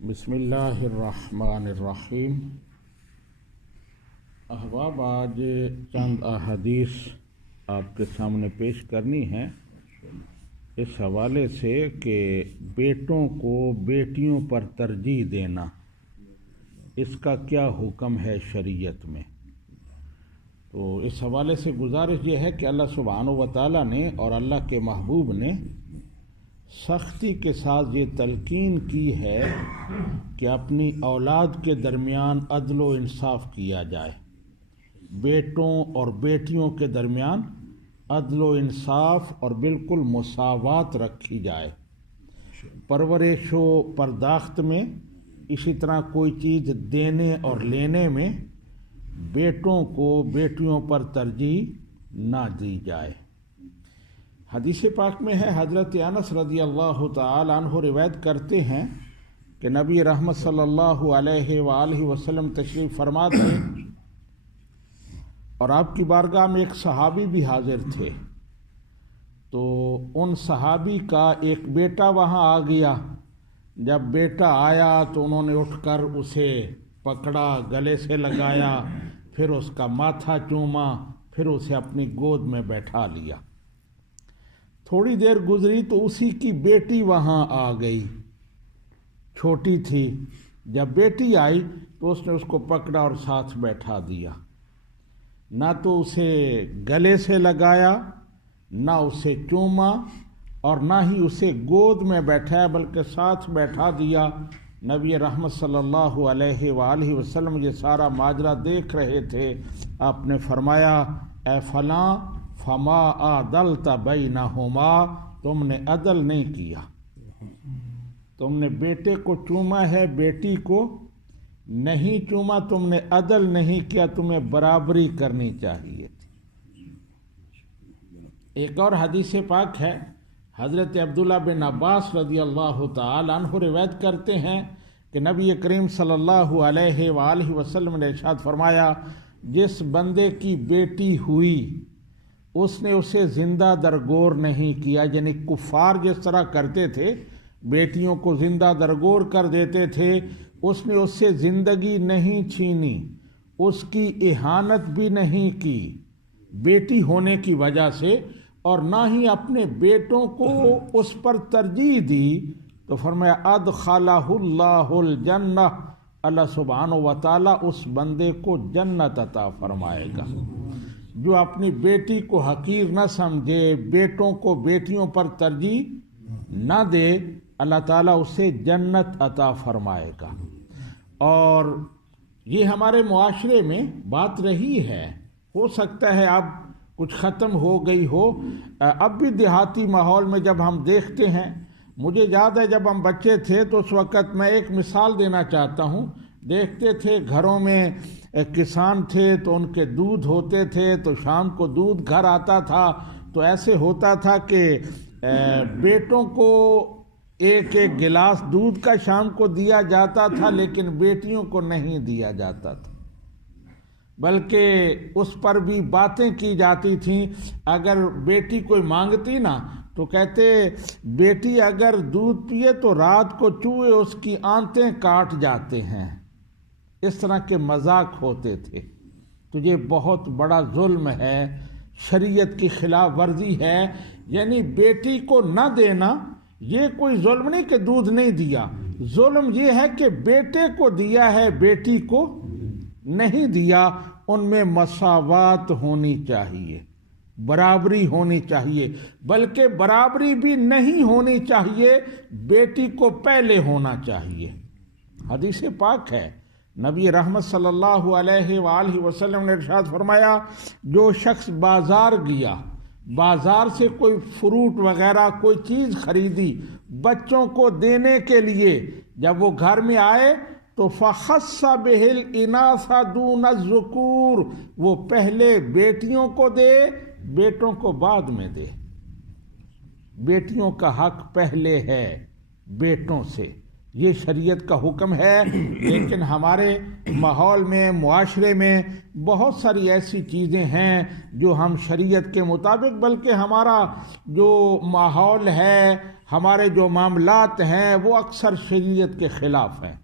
بسم اللہ الرحمن الرحیم۔ احباب، آج چند احادیث آپ کے سامنے پیش کرنی ہے اس حوالے سے کہ بیٹوں کو بیٹیوں پر ترجیح دینا، اس کا کیا حکم ہے شریعت میں۔ تو اس حوالے سے گزارش یہ ہے کہ اللہ سبحانہ و تعالیٰ نے اور اللہ کے محبوب نے سختی کے ساتھ یہ تلقین کی ہے کہ اپنی اولاد کے درمیان عدل و انصاف کیا جائے، بیٹوں اور بیٹیوں کے درمیان عدل و انصاف اور بالکل مساوات رکھی جائے، پرورش و پرداخت میں، اسی طرح کوئی چیز دینے اور لینے میں بیٹوں کو بیٹیوں پر ترجیح نہ دی جائے۔ حدیث پاک میں ہے، حضرت انس رضی اللہ تعالی عنہ روایت کرتے ہیں کہ نبی رحمت صلی اللہ علیہ وآلہ وسلم تشریف فرما تھے اور آپ کی بارگاہ میں ایک صحابی بھی حاضر تھے۔ تو ان صحابی کا ایک بیٹا وہاں آ گیا۔ جب بیٹا آیا تو انہوں نے اٹھ کر اسے پکڑا، گلے سے لگایا، پھر اس کا ماتھا چوما، پھر اسے اپنی گود میں بیٹھا لیا۔ تھوڑی دیر گزری تو اسی کی بیٹی وہاں آ گئی، چھوٹی تھی۔ جب بیٹی آئی تو اس نے اس کو پکڑا اور ساتھ بیٹھا دیا، نہ تو اسے گلے سے لگایا، نہ اسے چوما، اور نہ ہی اسے گود میں بیٹھایا، بلکہ ساتھ بیٹھا دیا۔ نبی رحمت صلی اللہ علیہ وآلہ وسلم یہ سارا ماجرا دیکھ رہے تھے۔ آپ نے فرمایا، اے فلاں، فما عدلت بینہما، تم نے عدل نہیں کیا، تم نے بیٹے کو چوما ہے، بیٹی کو نہیں چوما، تم نے عدل نہیں کیا، تمہیں برابری کرنی چاہیے تھی۔ ایک اور حدیث پاک ہے، حضرت عبداللہ بن عباس رضی اللہ تعالی عنہ روایت کرتے ہیں کہ نبی کریم صلی اللہ علیہ وآلہ وسلم نے ارشاد فرمایا، جس بندے کی بیٹی ہوئی اس نے اسے زندہ درگور نہیں کیا، یعنی کفار جس طرح کرتے تھے، بیٹیوں کو زندہ درگور کر دیتے تھے، اس نے اس سے زندگی نہیں چھینی، اس کی اہانت بھی نہیں کی بیٹی ہونے کی وجہ سے، اور نہ ہی اپنے بیٹوں کو اس پر ترجیح دی۔ تو فرمایا، ادخلہ اللہ الجنہ، اللہ سبحانہ و تعالیٰ اس بندے کو جنت عطا فرمائے گا۔ جو اپنی بیٹی کو حقیر نہ سمجھے، بیٹوں کو بیٹیوں پر ترجیح نہ دے، اللہ تعالیٰ اسے جنت عطا فرمائے گا۔ اور یہ ہمارے معاشرے میں بات رہی ہے، ہو سکتا ہے اب کچھ ختم ہو گئی ہو، اب بھی دیہاتی ماحول میں جب ہم دیکھتے ہیں، مجھے یاد ہے جب ہم بچے تھے تو اس وقت میں ایک مثال دینا چاہتا ہوں، دیکھتے تھے گھروں میں کسان تھے تو ان کے دودھ ہوتے تھے، تو شام کو دودھ گھر آتا تھا، تو ایسے ہوتا تھا کہ بیٹوں کو ایک ایک گلاس دودھ کا شام کو دیا جاتا تھا، لیکن بیٹیوں کو نہیں دیا جاتا تھا، بلکہ اس پر بھی باتیں کی جاتی تھیں۔ اگر بیٹی کوئی مانگتی نا تو کہتے، بیٹی اگر دودھ پیے تو رات کو چوہے اس کی آنتیں کاٹ جاتے ہیں۔ اس طرح کے مذاق ہوتے تھے۔ تو یہ بہت بڑا ظلم ہے، شریعت کی خلاف ورزی ہے۔ یعنی بیٹی کو نہ دینا یہ کوئی ظلم نہیں کہ دودھ نہیں دیا، ظلم یہ ہے کہ بیٹے کو دیا ہے، بیٹی کو نہیں دیا۔ ان میں مساوات ہونی چاہیے، برابری ہونی چاہیے، بلکہ برابری بھی نہیں ہونی چاہیے، بیٹی کو پہلے ہونا چاہیے۔ حدیث پاک ہے، نبی رحمت صلی اللہ علیہ وآلہ وسلم نے ارشاد فرمایا، جو شخص بازار گیا، بازار سے کوئی فروٹ وغیرہ کوئی چیز خریدی بچوں کو دینے کے لیے، جب وہ گھر میں آئے تو فخص بہ الاناث دون الذکور، وہ پہلے بیٹیوں کو دے، بیٹوں کو بعد میں دے۔ بیٹیوں کا حق پہلے ہے بیٹوں سے، یہ شریعت کا حکم ہے۔ لیکن ہمارے ماحول میں، معاشرے میں بہت ساری ایسی چیزیں ہیں جو ہم شریعت کے مطابق، بلکہ ہمارا جو ماحول ہے، ہمارے جو معاملات ہیں وہ اکثر شریعت کے خلاف ہیں،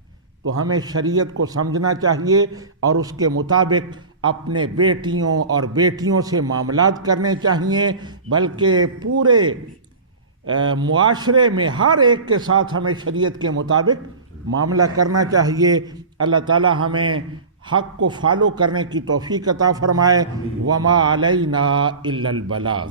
تو ہمیں شریعت کو سمجھنا چاہیے اور اس کے مطابق اپنے بیٹیوں اور بیٹیوں سے معاملات کرنے چاہیے، بلکہ پورے معاشرے میں ہر ایک کے ساتھ ہمیں شریعت کے مطابق معاملہ کرنا چاہیے۔ اللہ تعالی ہمیں حق کو فالو کرنے کی توفیق عطا فرمائے۔ وما علینا الا البلاغ۔